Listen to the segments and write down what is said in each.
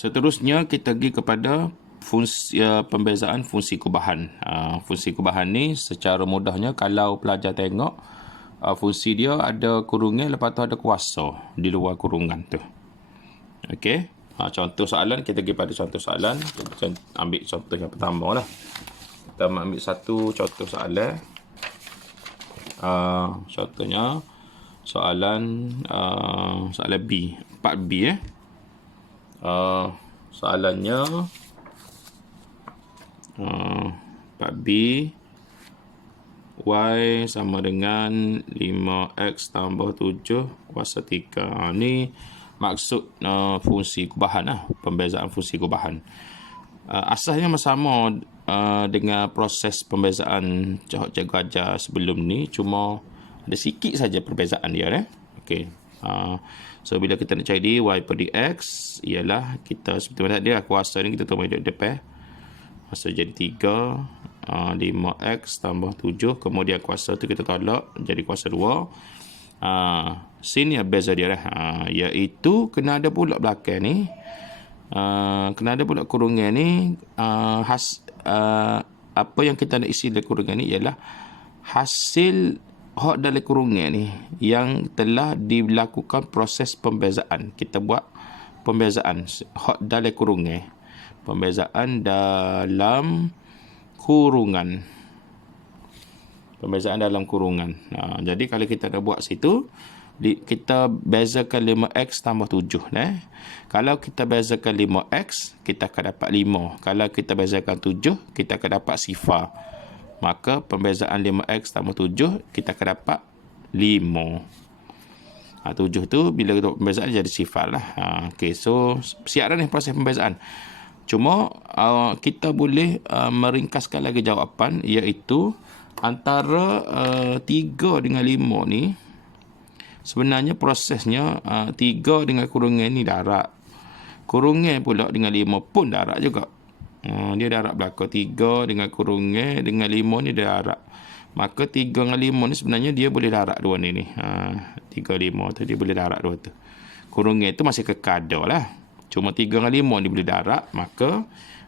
Seterusnya kita pergi kepada fungsi pembezaan fungsi kubahan. Fungsi kubahan ni secara mudahnya kalau pelajar tengok fungsi dia ada kurungan, lepas tu ada kuasa di luar kurungan tu. Okey. Contoh soalan, kita pergi pada contoh soalan. Kita ambil contoh yang pertama lah. Kita ambil satu contoh soalan. Contohnya soalan soalan B, 4B soalannya 4B, Y sama dengan 5X tambah 7 kuasa 3. Ni maksud fungsi kubahan lah, pembezaan fungsi kubahan. Asasnya sama dengan proses pembezaan cikgu ajar sebelum ni, cuma ada sikit saja perbezaan dia. Okey. So bila kita nak cari y per dx, ialah kita seperti mana dia kuasa ni kita tumbah depan. Kuasa jadi 3, 5x tambah 7, kemudian kuasa tu kita tolak jadi kuasa 2. Sini beza dia lah. Iaitu kena ada pula belakang ni. Kena ada pula kurungan ni. Apa yang kita nak isi dalam kurungan ni ialah hasil hak dalam kurungan ni yang telah dilakukan proses pembezaan. Kita buat pembezaan hak dalam kurungan. Pembezaan dalam kurungan. Pembezaan dalam kurungan. Jadi kalau kita dah buat situ, kita bezakan 5x tambah 7. Kalau kita bezakan 5x, kita akan dapat 5. Kalau kita bezakan 7, kita akan dapat sifar. Maka pembezaan 5x tambah 7, kita akan dapat 5. 7 tu bila kita pembezaan jadi sifar lah. Okay, so siap dah ni proses pembezaan. Cuma kita boleh meringkaskan lagi jawapan, iaitu antara 3 dengan 5 ni sebenarnya prosesnya 3 dengan kurungan ni darat. Kurungan pula dengan 5 pun darat juga. Dia darat belakang. 3 dengan kurungan dengan 5 ni darat. Maka 3 dengan 5 ni sebenarnya dia boleh darat dua ni. 3, 5 tu dia boleh darat dua tu. Kurungan tu masih kekal lah. Cuma 3 dengan 5 ni boleh darat. Maka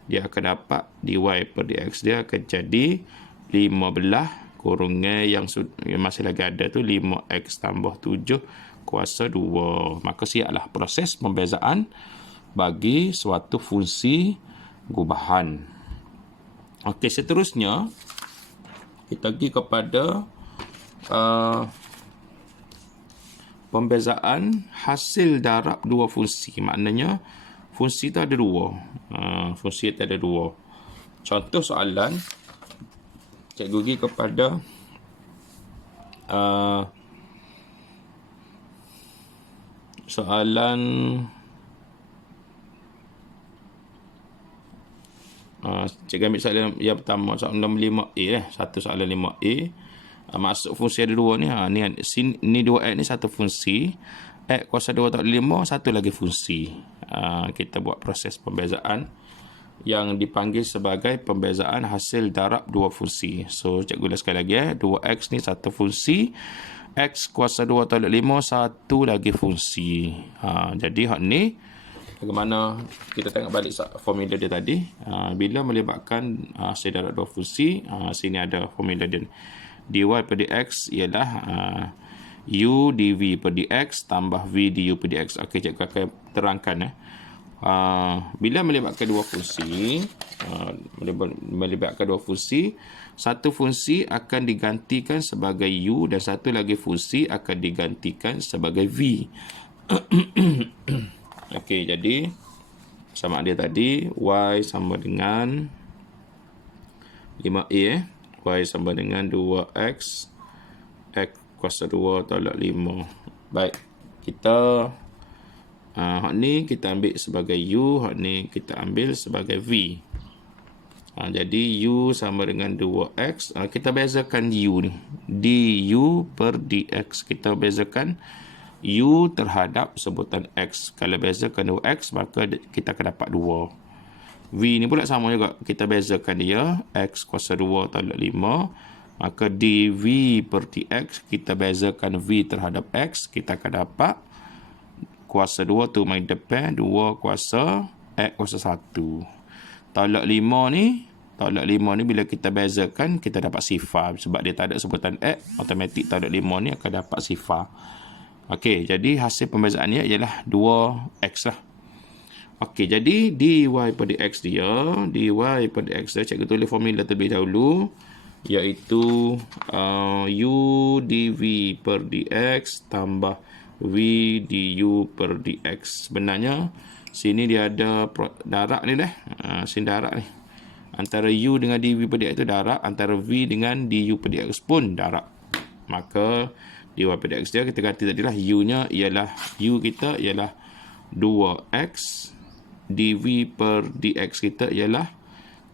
dia akan dapat dy per dx dia akan jadi 15 kurungan yang masih lagi ada tu 5x tambah 7 kuasa 2. Maka siaplah proses pembezaan bagi suatu fungsi gubahan. Okey, seterusnya kita pergi kepada pembezaan hasil darab dua fungsi. Maknanya fungsi tu ada dua. Fungsi tu ada dua. Contoh soalan, cikgu pergi kepada soalan cikgu ambil soalan yang pertama, soalan nombor 5A satu soalan 5A. Masuk fungsi ada dua ni. Ni 2x ni satu fungsi. X kuasa 2 tak 5 satu lagi fungsi. Kita buat proses pembezaan yang dipanggil sebagai pembezaan hasil darab dua fungsi. So cikgu ulas sekali lagi 2x ni satu fungsi, x kuasa 2 tolak 5 satu lagi fungsi. Jadi hak ni bagaimana kita tengok balik formula dia tadi. Bila melibatkan hasil darab dua fungsi, sini ada formula dia. Dy per dx ialah u dv per dx tambah v du per dx. Okey, cikgu akan terangkan bila melibatkan dua fungsi, satu fungsi akan digantikan sebagai u dan satu lagi fungsi akan digantikan sebagai v. Okey, jadi sama dia tadi y sama dengan 5a y sama dengan 2x x kuasa 2 tolak 5. Baik, kita hak ni kita ambil sebagai u, hak ni kita ambil sebagai v. Jadi u sama dengan 2x. Kita bezakan u ni, du per dx. Kita bezakan u terhadap sebutan x. Kalau bezakan 2x, maka kita akan dapat 2. V ni pula sama juga. Kita bezakan dia, x kuasa 2 tolak 5. Maka dv per dx, kita bezakan v terhadap x. Kita akan dapat kuasa 2 tu main depan, 2 kuasa X kuasa 1. Tolak 5 ni, bila kita bezakan, kita dapat sifar. Sebab dia tak ada sebutan X, automatik tolak 5 ni akan dapat sifar. Okey, jadi hasil pembezaannya ialah 2X lah. Okey, jadi dy per dx cikgu tulis formula terlebih dahulu, iaitu u dv per dx tambah v du per dx. Sebenarnya sini dia ada darab ni dah. Sini darab ni. Antara u dengan dv per dx itu darab, antara v dengan du per dx pun darab. Maka dy per dx dia kita ganti tadilah, u kita ialah 2x, dv per dx kita ialah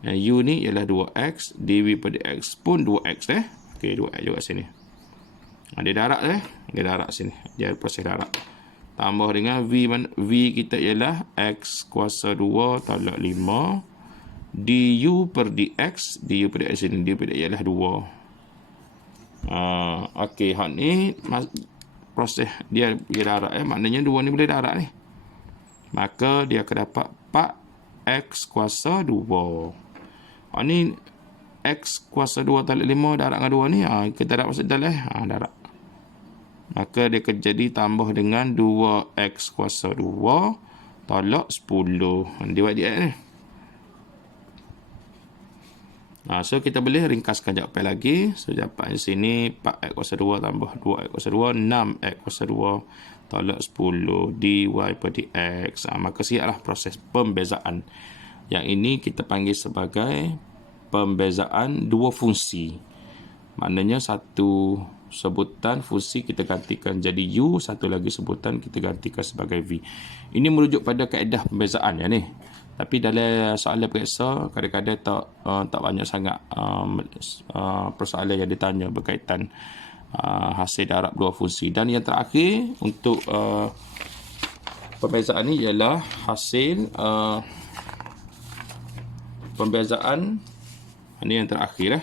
u ni ialah 2x, dv per dx pun 2x Okey, 2x juga sini. Dia darab dia darab sini. Dia proses darab. Tambah dengan v kita ialah x kuasa 2 tolak 5 du per dx ini du per dx ialah 2. Okey, hak ni proses dia darab maknanya 2 ni boleh darab ni. Maka dia akan dapat 4x kuasa 2. Ni x kuasa 2 tolak 5 darab dengan 2 ni. Kita dapat maksud dalam darab. Maka dia akan jadi tambah dengan 2x kuasa 2 tolak 10. Dia buat dia ni. So kita boleh ringkaskan jawapan lagi. So jawapan di sini 4x kuasa 2 tambah 2x kuasa 2, 6x kuasa 2 tolak 10 dy per dx. Maka siaplah proses pembezaan. Yang ini kita panggil sebagai pembezaan dua fungsi. Maknanya satu sebutan fungsi kita gantikan jadi u, satu lagi sebutan kita gantikan sebagai v. Ini merujuk pada kaedah pembezaan ya ni. Tapi dalam soalan periksa kadang-kadang tak banyak sangat persoalan yang ditanya berkaitan hasil darab dua fungsi. Dan yang terakhir untuk pembezaan ni ialah hasil pembezaan. Ini yang terakhir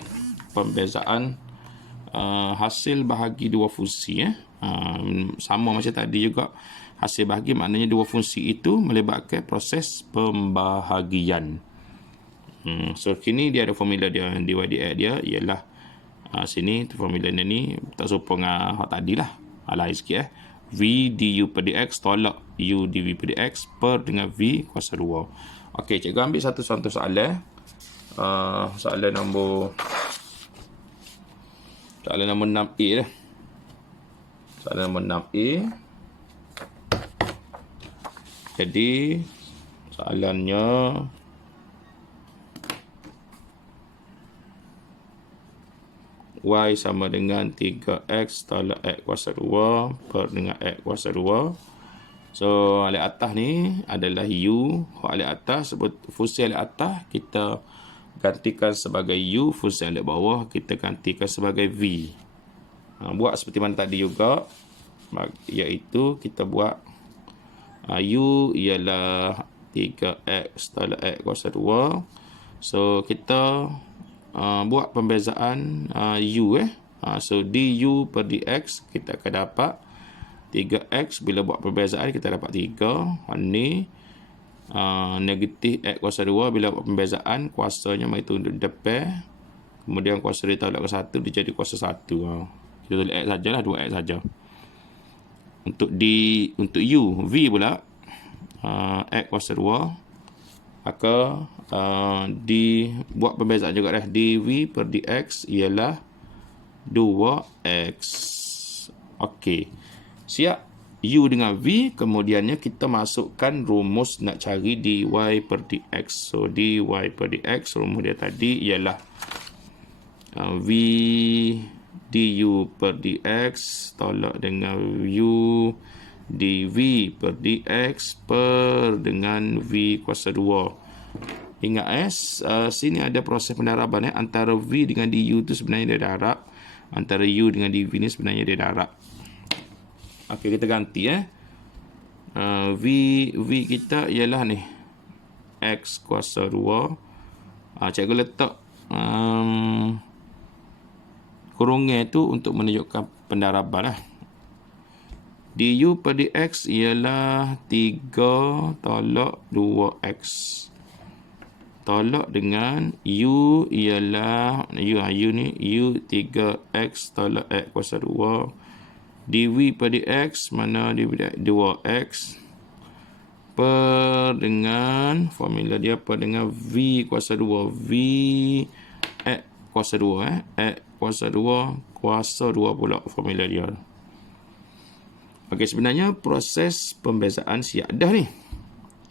pembezaan hasil bahagi dua fungsi sama macam tadi juga. Hasil bahagi maknanya dua fungsi itu melibatkan proses pembahagian. So kini dia ada formula dia, dy dx dia ialah sini formula ni tak serupa dengan hak tadi lah. Lain sikit v du per dx tolak u dv per dx per dengan v kuasa 2. Okey, cikgu ambil satu contoh soalan. Soalan nombor 6A dah. Soalan nombor 6A. Jadi soalannya y sama dengan 3x tolak x kuasa 2 per dengan x kuasa 2. So alik atas ni adalah u. Alik atas, fungsi alik atas kita gantikan sebagai u, fungsi alik bawah kita gantikan sebagai v. Buat seperti mana tadi juga, iaitu kita buat u ialah 3x tolak x kuasa 2. So kita buat pembezaan u so du per dx kita akan dapat 3x. Bila buat perbezaan kita dapat 3. Ni negatif x kuasa 2. Bila buat pembezaan kuasanya mai tunduk depan, kemudian kuasa dia tolak ke 1 dia jadi kuasa 1. Kita tulis x sajalah, 2x saja. Untuk u, v pula x kuasa 2, maka buat pembezaan juga dah. dv per dx ialah 2x. Okey, siap u dengan v. Kemudiannya kita masukkan rumus nak cari dy per dx. So dy per dx, rumus dia tadi ialah v du per dx tolak dengan u dv per dx per dengan v kuasa 2. Ingat sini ada proses pendaraban antara v dengan du tu sebenarnya dia darab, antara u dengan dv ni sebenarnya dia darab. Okey, kita ganti v kita ialah ni x kuasa 2. Cikgu letak kurungan tu untuk menunjukkan pendaraban . du per dx ialah 3 tolak 2x. Tolak dengan u ialah u ni u 3x tolak x kuasa 2. dv per dx mana dv per 2x per dengan formula dia per dengan v kuasa 2 v x kuasa 2 x kuasa 2 kuasa 2 pula formula dia. Okey, sebenarnya proses pembezaan siap dah ni.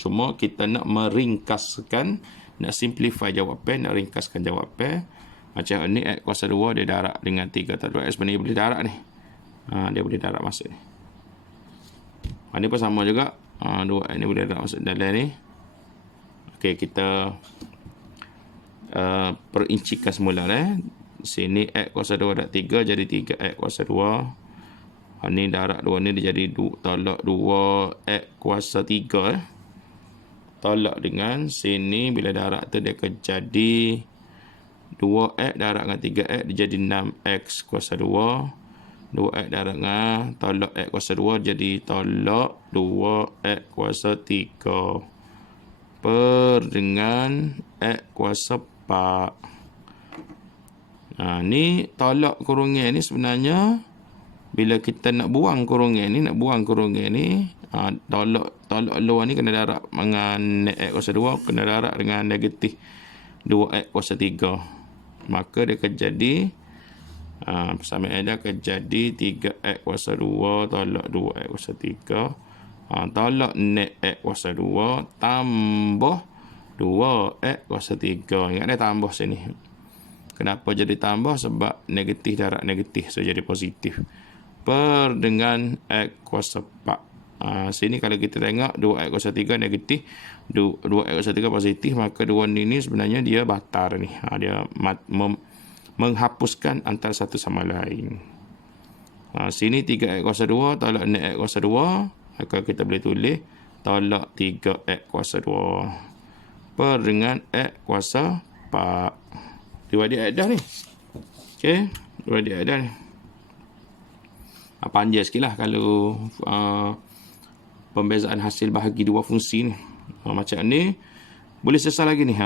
Cuma kita nak meringkaskan, nak simplify jawapan, nak ringkaskan jawapan. Macam ni x kuasa 2 dia darab dengan 3 tak 2x, sebenarnya boleh darab ni. Dia boleh darab masuk ni. Ini pun sama juga. 2x ni boleh darab masuk dalam ni. Okey, kita perincikan semula Sini x kuasa 2 darab 3 jadi 3x kuasa 2. Ni darab 2 ni dia jadi tolak 2x kuasa 3 Tolak dengan sini bila darab tu dia akan jadi 2x darab dengan 3x dia jadi 6x kuasa 2. 2x darab dengan tolak x kuasa 2 jadi tolak 2x kuasa 3 per dengan x kuasa 4. Ni tolak kurungan ni sebenarnya bila kita nak buang kurungan ni, tolak luar ni kena darab dengan x kuasa 2, kena darab dengan negatif 2x kuasa 3. Maka dia akan jadi persamaan dia akan jadi 3x kuasa 2 tolak 2x kuasa 3. Tolak net x kuasa 2 tambah 2x kuasa 3. Ingat dia tambah sini. Kenapa jadi tambah? Sebab negatif darab negatif, so jadi positif. Per dengan x kuasa 4. Sini kalau kita tengok 2x kuasa 3 negatif, 2x kuasa 3 positif, maka dua ni sebenarnya dia batar ni. Dia menghapuskan antara satu sama lain. Sini 3x kuasa 2 tolak x kuasa 2, maka kita boleh tulis tolak 3x kuasa 2 per dengan x kuasa 4. Diwadik dah ni. Okey, diwadik dah ni. Panjang sikit lah kalau pembezaan hasil bahagi dua fungsi ni. Macam ni boleh selesai lagi ni.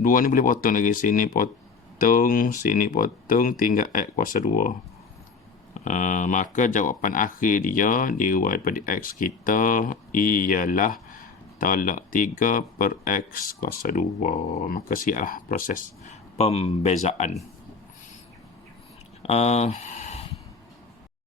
Dua ni boleh potong lagi. Sini potong, tinggal x kuasa 2. Maka jawapan akhir dia dy per dx kita ialah tolak 3 per x kuasa 2. Maka siaplah proses pembezaan.